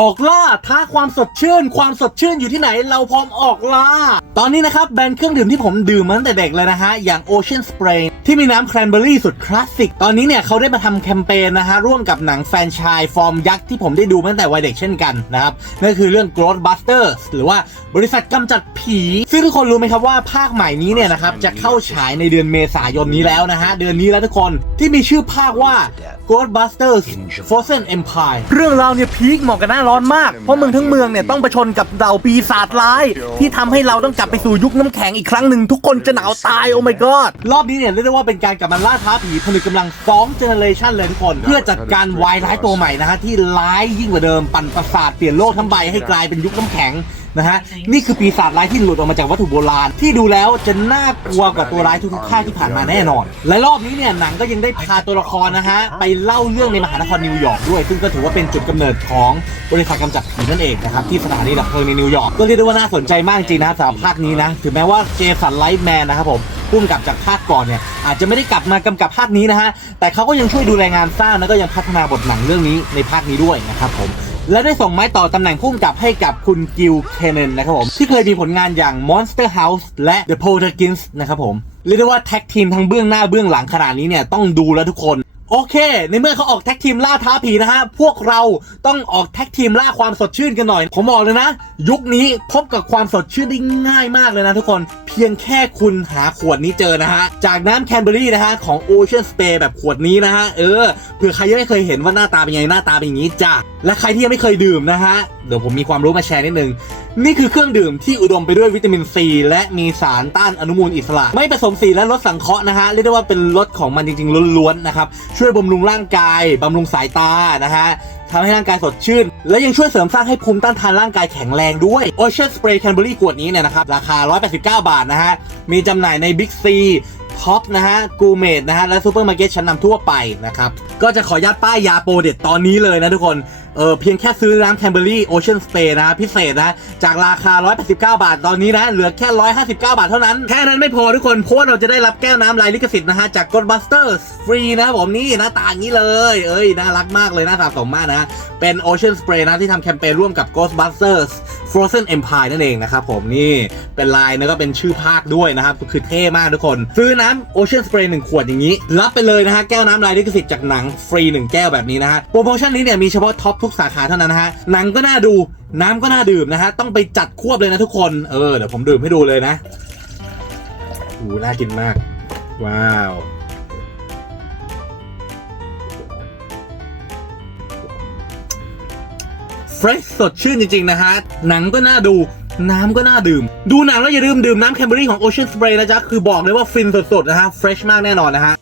ออกล่าท้าความสดชื่น ความสดชื่นอยู่ที่ไหนเราพร้อมออกล่า ตอนนี้นะครับแบรนด์เครื่องดื่มที่ผมดื่มมาตั้งแต่เด็กเลยนะฮะ อย่าง Ocean Spray ที่มีน้ำแครนเบอรี่สุดคลาสสิก ตอนนี้เนี่ยเขาได้มาทำแคมเปญนะฮะ ร่วมกับหนังแฟนชายฟอร์มยักษ์ที่ผมได้ดูมาตั้งแต่วัยเด็กเช่นกันนะครับ นั่นคือเรื่อง Growth Busters หรือว่าบริษัทกำจัดผี ซึ่งทุกคนรู้ไหมครับว่าภาคใหม่นี้เนี่ยนะครับจะเข้าฉายในเดือนเมษายนนี้แล้วนะฮะเดือนนี้แล้วทุกคนที่มีชื่อภาคว่า Ghostbusters Frozen Empire เรื่องราวเนี่ยพีคเหมาะกับหน้าร้อนมาก เพราะเมืองทั้งเมืองเนี่ยต้องประชนกับเหล่าปีศาจร้าย ที่ทำให้เราต้องกลับไปสู่ยุคน้ำแข็งอีกครั้งหนึ่งทุกคนจะหนาวตาย โอ้ my god รอบนี้เนี่ยเรียกได้ว่าเป็นการกลับมาล่าท้าผีผนึกกำลัง2 generation เลยทุกคน เพื่อจัดการวายร้ายตัวใหม่นะฮะที่ร้ายยิ่งกว่าเดิมปั่นประสาทเปลี่ยนโลกทั้งใบให้กลายเป็นยุคน้ำแข็ง นะฮะนี่คือปีศาจร้ายที่หลุดออกมาจากวัตถุโบราณ ที่ดูแล้วจะน่ากลัวกว่าตัวร้ายทุกๆภาคที่ผ่านมาแน่นอน และรอบนี้เนี่ยหนังก็ยังได้พาตัวละครนะฮะไปเล่าเรื่องในมหานครนิวยอร์กด้วย ซึ่งก็ถือว่าเป็นจุดกำเนิดของบริษัทกำจัดผีนั่นเองนะครับที่สถานีดับเพลิงในนิวยอร์กก็เรียกได้ว่าน่าสนใจมากจริงนะสำหรับภาคนี้นะถึงแม้ว่าเจสันไลท์แมนนะครับผมพุ่มกับจากภาคก่อนเนี่ยอาจจะไม่ได้กลับมากำกับภาคนี้นะฮะแต่เขาก็ยังช่วยดูแลงานสร้างแล้วก็ยังพัฒนาบทหนังเรื่องนี้ในภาคนี้ด้วยนะครับผม และได้ส่งไม้ต่อตำแหน่งผู้กำกับให้กับคุณกิลเคนเนนนะครับผม ที่เคยมีผลงานอย่าง Monster House และ The Poltergeist นะครับผม เรียกได้ว่าแท็กทีมทั้งเบื้องหน้าเบื้องหลังขนาดนี้เนี่ยต้องดูแล้วทุกคน โอเค ในเมื่อเขาออกแท็กทีมล่าท้าผีนะฮะ พวกเราต้องออกแท็กทีมล่าความสดชื่นกันหน่อย ผมบอกเลยนะ ยุคนี้พบกับความสดชื่นได้ง่ายมากเลยนะทุกคน เพียงแค่คุณหาขวดนี้เจอนะฮะ จากน้ำแคนเบอรี่นะฮะ ของ Ocean Spray แบบขวดนี้นะฮะ เออ เผื่อใครยังไม่เคยเห็นว่าหน้าตาเป็นยังไง หน้าตาเป็นอย่างนี้จ้ะ และใครที่ยังไม่เคยดื่มนะฮะ เดี๋ยวผมมีความรู้มาแชร์นิดนึง นี่คือเครื่องดื่มที่อุดมไปด้วยวิตามินซีและมีสารต้านอนุมูลอิสระ ไม่ผสมสีและลดสังเคราะห์นะฮะเรียกได้ว่าเป็นรสของมันจริงๆล้วนๆนะครับช่วยบำรุงร่างกายบำรุงสายตานะฮะทำให้ร่างกายสดชื่น และยังช่วยเสริมสร้างให้ภูมิต้านทานร่างกายแข็งแรงด้วย Ocean Spray Canberry ขวดนี้เนี่ยนะครับ ราคา 189 บาทนะฮะ มีจำหน่ายใน Big C ท็อปนะฮะกูเมดนะฮะและซูเปอร์มาร์เก็ตชั้นนำทั่วไปนะครับก็จะขออนุญาตป้ายยาโปรเด็ดตอนนี้เลยนะทุกคนเออเพียงแค่ซื้อน้ำแคนเบอรี่โอเชียนสเปรนะพิเศษนะ จากราคา 189 บาทตอนนี้นะ เหลือแค่ 159 บาทเท่านั้น แค่นั้นไม่พอทุกคนเพราะว่าเราจะได้รับแก้วน้ำลายลิขสิทธิ์นะฮะ จาก Ghostbusters ฟรีนะผมนี่หน้าตาอย่างนี้เลย เอ้ย น่ารักมากเลยน่าสะสมมากนะ เป็น Ocean Spray นะ ที่ทำแคมเปญร่วมกับ Ghostbusters Frozen Empire นั่นเองนะครับผมนี่เป็นลายแล้วก็เป็นชื่อภาคด้วยนะครับคือเท่มากทุกคน ซื้อน้ำ Ocean Spray 1ขวดอย่างนี้ รับไปเลยนะฮะ แก้วน้ำลายลิขสิทธิ์จากหนังฟรี 1 แก้วแบบนี้นะฮะ โปรโมชั่นนี้เนี่ยมีเฉพาะท็อปทุกสาขาเท่านั้นนะฮะ หนังก็น่าดู น้ำก็น่าดื่มนะฮะ ต้องไปจัดควบเลยนะทุกคน เออ เดี๋ยวผมดื่มให้ดูเลยนะโอ้น่ากินมาก ว้าวเฟรชสดชื่นจริงๆนะฮะ หนังก็น่าดู น้ำก็น่าดื่ม ดูหนังแล้วอย่าลืมดื่มน้ำแคนเบอรี่ของ Ocean Spray นะจ๊ะ คือบอกเลยว่าฟินสดๆ นะฮะ เฟรชมากแน่นอนนะฮะ